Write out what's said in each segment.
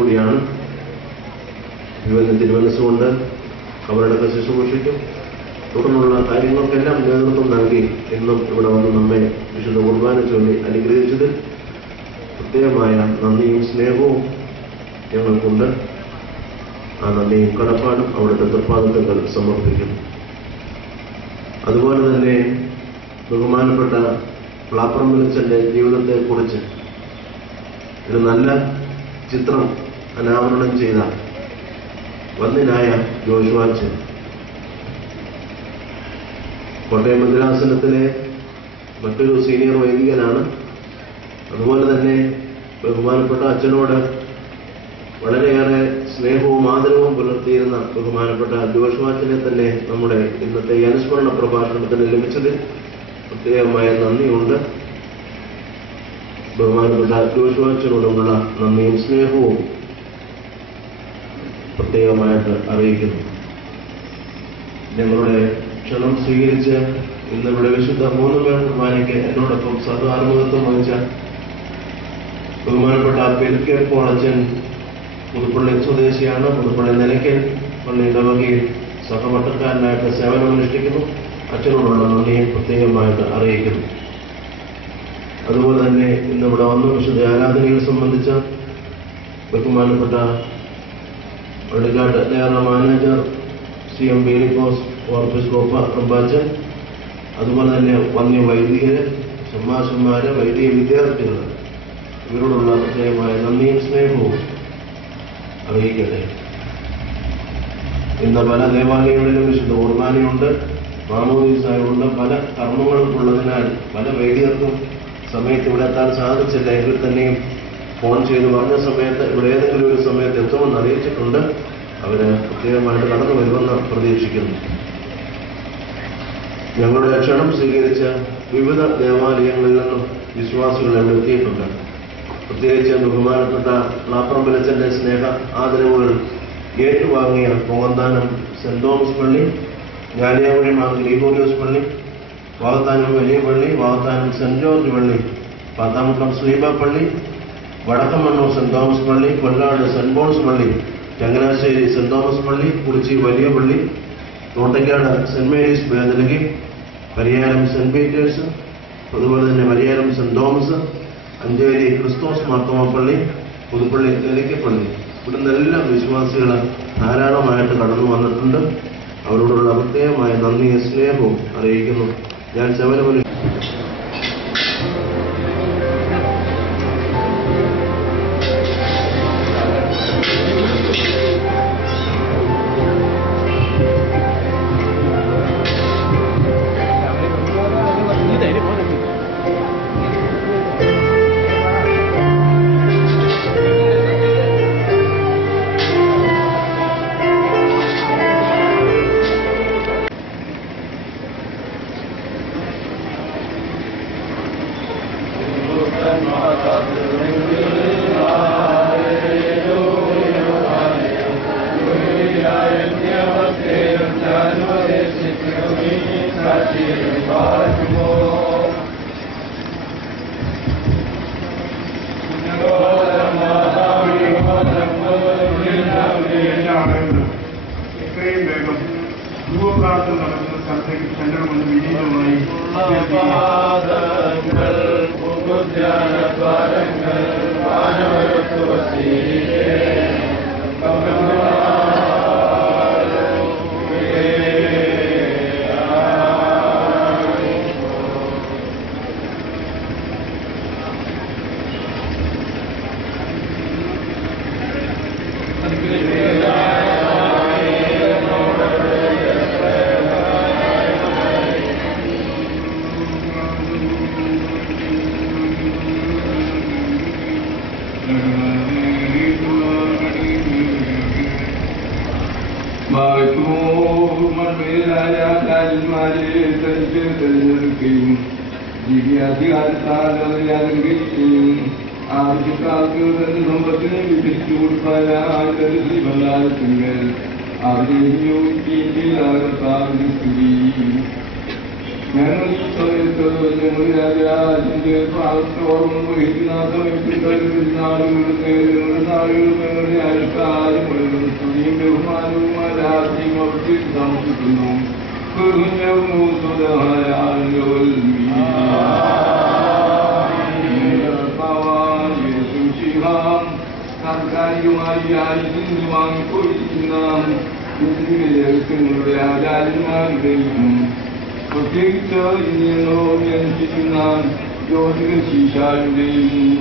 കൂടിയാണ്. തിരുമനസ്സുകൊണ്ട് അവരുടെ ശുശ്രൂഷയ്ക്കും തുടർന്നുള്ള കാര്യങ്ങൾക്കെല്ലാം നേതൃത്വം നൽകി ഇന്നും ഇവിടെ വന്ന് നമ്മെ വിശുദ്ധ കുർബാന ചൊല്ലി അനുഗ്രഹിച്ചതിൽ പ്രത്യേകമായ നന്ദിയും സ്നേഹവും ഞങ്ങൾക്കുണ്ട്. ആ നന്ദിയും കടപ്പാടും അവിടുത്തെ തൃപ്പാദങ്ങൾ സമർപ്പിക്കുന്നു. അതുപോലെ തന്നെ ബഹുമാനപ്പെട്ട പ്ലാപ്പറമ്പലച്ചന്റെ ജീവിതത്തെക്കുറിച്ച് ഒരു നല്ല ചിത്രം അനാവരണം ചെയ്ത വന്യനായ ജോഷുവാച്ചൻ കോട്ടയം ഭദ്രാസനത്തിലെ മറ്റൊരു സീനിയർ വൈദികനാണ്. അതുപോലെ തന്നെ ബഹുമാനപ്പെട്ട അച്ഛനോട് വളരെയേറെ സ്നേഹവും ആദരവും പുലർത്തിയിരുന്ന ബഹുമാനപ്പെട്ട ജോഷുവാച്ചനെ തന്നെ നമ്മുടെ ഇന്നത്തെ അനുസ്മരണ പ്രഭാഷണത്തിന് ലഭിച്ചതിൽ പ്രത്യേകമായ നന്ദിയുണ്ട്. ബഹുമാനപ്പെട്ട ജോഷുവാച്ചനോടുമുള്ള നന്ദിയും സ്നേഹവും പ്രത്യേകമായിട്ട് അറിയിക്കുന്നു. ഞങ്ങളുടെ ക്ഷണം സ്വീകരിച്ച് ഇന്നിവിടെ വിശുദ്ധ 3 പേർ കുർബാനയ്ക്ക് എന്നോടൊപ്പം സർവാർമുഖത്വം വഹിച്ച ബഹുമാനപ്പെട്ട പെരുക്കൽ പോളച്ചൻ പുതുപ്പള്ളി സ്വദേശിയാണ്. പുതുപ്പള്ളി നിലയ്ക്കൽ പള്ളി ഇടവകയിൽ സഹപട്ടക്കാരനായിട്ട് സേവനമനുഷ്ഠിക്കുന്നു. അച്ഛനോടുള്ള നന്ദിയും പ്രത്യേകമായിട്ട് അറിയിക്കുന്നു. അതുപോലെ തന്നെ ഇന്നിവിടെ വന്ന വിശുദ്ധ ആരാധനയെ സംബന്ധിച്ച ബഹുമാനപ്പെട്ട വള്ളിക്കാട്ട് ദേവ മാനേജർ CM ബേലിക്കോസ് ഓർപ്പിസ്കോപ്പ റമ്പാച്ചൻ, അതുപോലെ തന്നെ വന്യ വൈദികര്, ഷമ്മാശന്മാര്, വൈദിക വിദ്യാർത്ഥികൾ, ഇവരോടുള്ള പ്രത്യേകമായ നന്ദിയും സ്നേഹവും അറിയിക്കട്ടെ. ഇന്ന് പല ദേവാലയങ്ങളിലും വിശുദ്ധ കുർബാനയുണ്ട്, മാമോദീസായുണ്ട്, പല കർമ്മങ്ങളും ഉള്ളതിനാൽ പല വൈദികർക്കും സമയത്ത് ഇവിടെ എത്താൻ സാധിച്ചില്ല. എങ്കിൽ തന്നെയും ഫോൺ ചെയ്ത് പറഞ്ഞ സമയത്ത് ഇവിടെ ഏതെങ്കിലും ഒരു സമയത്ത് എത്തുമെന്ന് അറിയിച്ചിട്ടുണ്ട്. അവര് പ്രത്യേകമായിട്ട് കടന്നു വരുമെന്ന് പ്രതീക്ഷിക്കുന്നു. ഞങ്ങളുടെ ക്ഷണം സ്വീകരിച്ച വിവിധ ദേവാലയങ്ങളിൽ നിന്നും വിശ്വാസികൾ ഇവിടെ എത്തിയിട്ടുണ്ട്. പ്രത്യേകിച്ച് ബഹുമാനപ്പെട്ട പ്ലാപ്പറമ്പലച്ചന്റെ സ്നേഹ ആദരവുകൾ ഏറ്റുവാങ്ങിയ പൊങ്ങന്താനം സെന്റ് തോമസ് പള്ളി, ഞാലിയാവഴി മാർ ഗ്രിഗോറിയോസ് പള്ളി, വാകത്താനം വലിയ പള്ളി, വാകത്താനം സെന്റ് ജോർജ് പള്ളി, പാത്താമുട്ടം ശ്രീബ പള്ളി, വടക്കമണ്ണൂർ സെന്റ് തോമസ് പള്ളി, കൊല്ലാട് സെന്റ് പോൾസ് പള്ളി, ചങ്ങനാശ്ശേരി സെന്റ് തോമസ് പള്ളി, കുറിച്ചി വലിയ പള്ളി, തോട്ടയ്ക്കാട് സെന്റ് മേരീസ് ബേദലകി, പരിയാരം സെന്റ് പീറ്റേഴ്സ്, അതുപോലെ തന്നെ പരിയാരം സെന്റ് തോമസ്, അഞ്ചേരി ക്രിസ്തോസ് മാർത്തോമ പള്ളി, പുതുപ്പള്ളി നിലയ്ക്കപ്പള്ളി, ഇവിടുന്ന് എല്ലാ വിശ്വാസികൾ ധാരാളമായിട്ട് കടന്നു വന്നിട്ടുണ്ട്. അവരോടുള്ള പ്രത്യേകമായ നന്ദിയും സ്നേഹവും അറിയിക്കുന്നു. ഞാൻ സേവനമനുഷ്ഠിക്കുന്നു. എത്രയും വേഗം ധൂപപ്രാർത്ഥന നടത്തുന്ന സ്ഥലത്തേക്ക് ചെല്ലണമെന്ന് വിനീതമായി തിരഞ്ഞെടുക്കുകയും അധികാരത്താൽ അറിയാതെയും ആവശ്യക്കാർക്ക് തന്നെ സമ്പത്തിനെ വിധിച്ചു കൊടുത്താൽ ഞങ്ങൾ ഈ സമയത്ത് ഞങ്ങൾ രാജാജിന്റെ പ്രാർത്ഥനയോടും വഹിക്കുന്ന സമയത്ത് നാളുകൾ ഞങ്ങളുടെ അയൽക്കാരും സ്തുതിയും ബഹുമാനവും ആരാധനയും അവർക്ക് താമസിക്കുന്നു. താൽക്കാലികമായി ആയുധങ്ങൾ വാങ്ങിക്കൊണ്ടിരിക്കുന്ന ഞങ്ങളുടെ ആചാര്യന്മാരുടെയും പ്രത്യേകിച്ച് ഇന്നോ ജനിച്ചിരിക്കുന്ന ജ്യോതിക ശീശാരുടെയും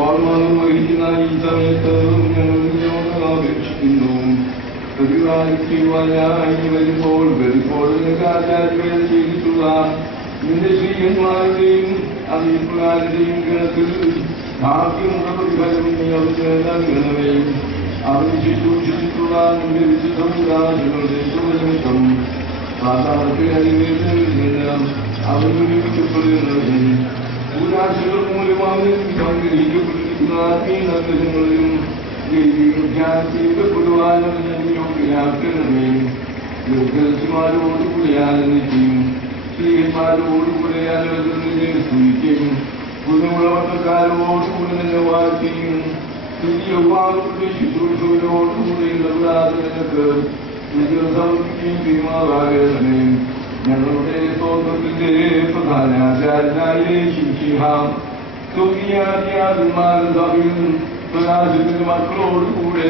ഓർമ്മ നിർവഹിക്കുന്ന ഈ സമയത്ത് ഞങ്ങൾ അപേക്ഷിക്കുന്നു. പരിപാലിക്കുവാനായി വരുമ്പോൾ ആചാര്യങ്ങൾ ചെയ്തിട്ടുള്ള നിന്റെ ശ്രീയന്മാരുടെയും അറിയിപ്പുകാരുടെയും ഗണത്തിൽ ഭാഗ്യമുള്ള പ്രതിഫലം നീ അവർക്ക് നൽകണമേ. അവന് ശുശ്രൂഷിച്ചിട്ടുള്ള നിന്റെ വിശുദ്ധ ഉദാഹരണങ്ങളുടെ സുനിമിത്തം സാധാരണത്തിൽ അവൻ വിളിക്കപ്പെടുന്നതും ഉദാശകൾ മൂലമാണ് സംഗ്രഹിക്കപ്പെട്ടിരിക്കുന്ന ആത്മീയങ്ങളിലും ധ്യാനിക്കപ്പെടുവാനും യോഗ്യരാക്കണമേ. ദീർഘദർശിമാരോടുകൂടി ആനന്ദിക്കും സ്ത്രീയന്മാരോടുകൂടെ ആലോചനയെ സ്തുതിക്കും. പുതുമുളവട്ടക്കാരോടുകൂടി നിന്നെ വാഴ്ത്തിയും സ്തുതിയോടുകൂടി ശുശ്രൂഷയോടുകൂടിയുള്ള പ്രാർത്ഥനകൾക്ക് സമർപ്പിക്കുകയും ചെയ്യുമാറാകണമേ. ഞങ്ങളുടെ സ്തോത്രത്തിന്റെ പ്രധാന ആചാര്യനായ ശിംശിഹാം സ്വർഗീയാചാര്യന്മാരുടെ സഭയും പ്രകാശത്തിന്റെ മക്കളോടുകൂടെ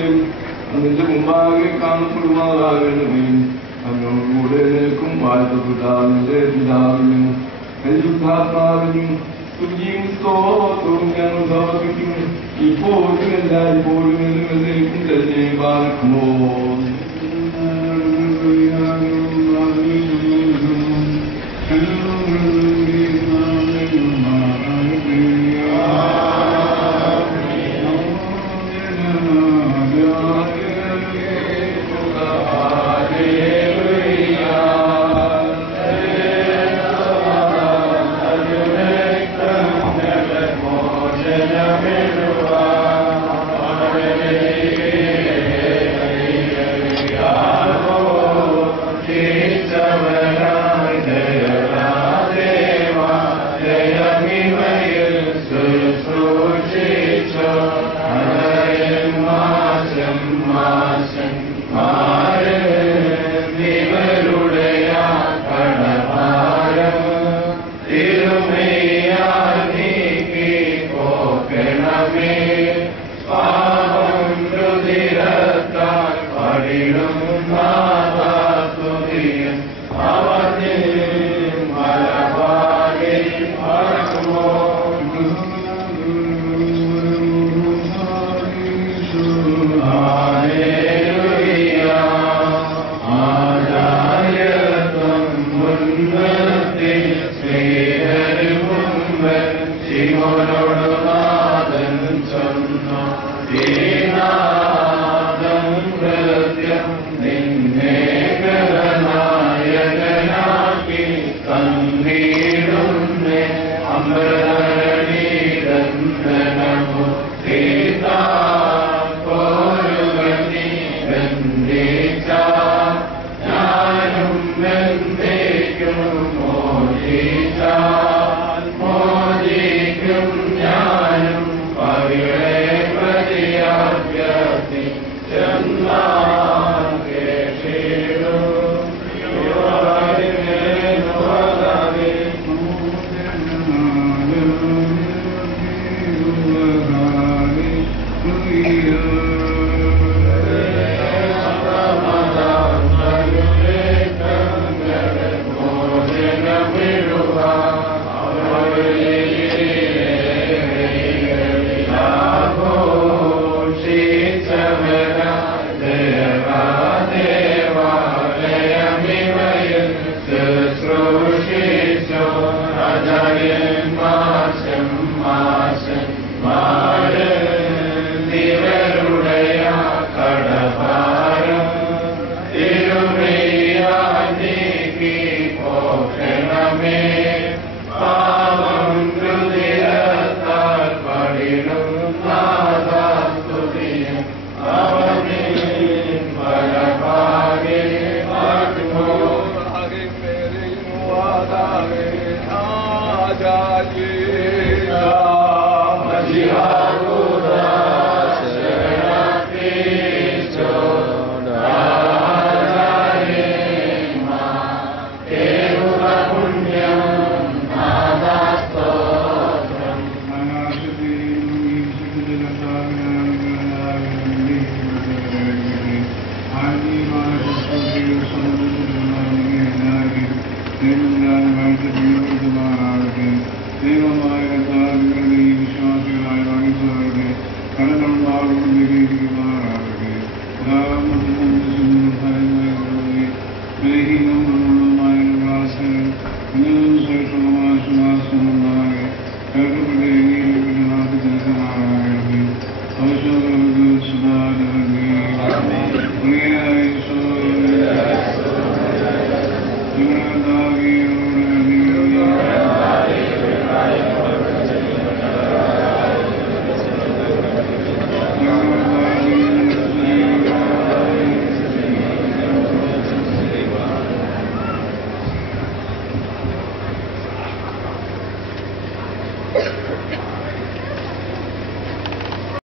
അതിന്റെ മുമ്പാകെ കാണപ്പെടുമാറാകണമേ. അതിനോടുകൂടെ നിൽക്കും വാഴ്ത്തപ്പെട്ട നിന്റെ പിതാവിനും പരിശുദ്ധാത്മാവിനും സ്തുതിയും സ്തോത്രവും ഞങ്ങൾ സമർപ്പിക്കും. ഇപ്പോഴും എല്ലായ്പ്പോഴും എന്നേക്കും തന്നെ പാർക്കുമോ.